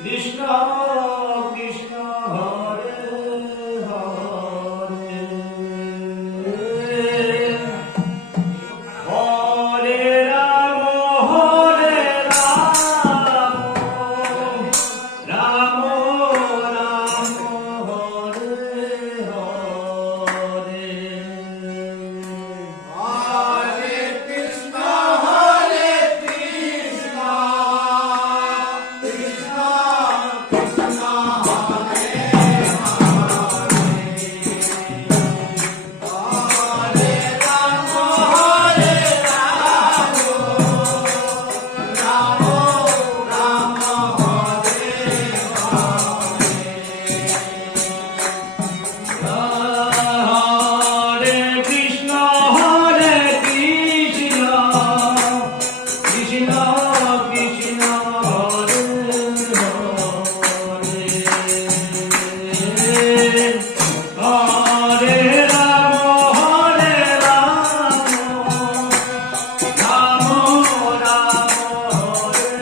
Krishna Krishna Hare Hare Hare Ram Ram Ram Hare Hare Hare Krishna Krishna Krishna Hare Hare Ram Ram Ram Hare Hare Krishna Krishna Krishna Hare Hare Hare Ram Ram Ram Hare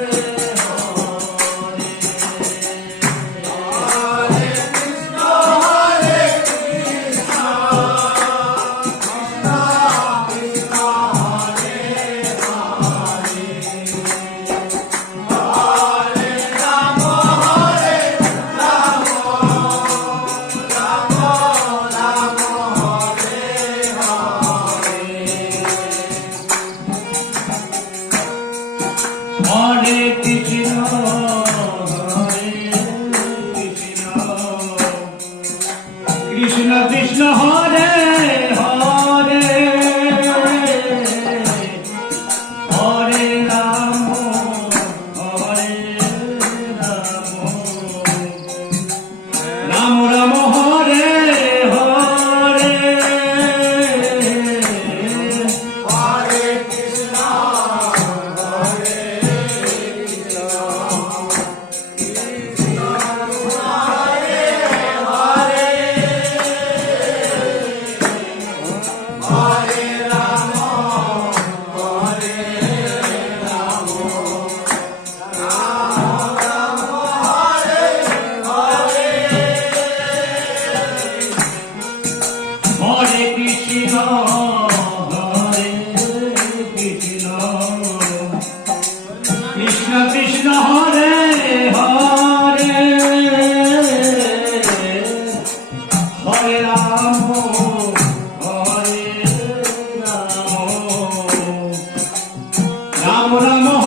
Hare Krishna Krishna Krishna Hare Hare Ram Ram Ram Hare Hare Krishna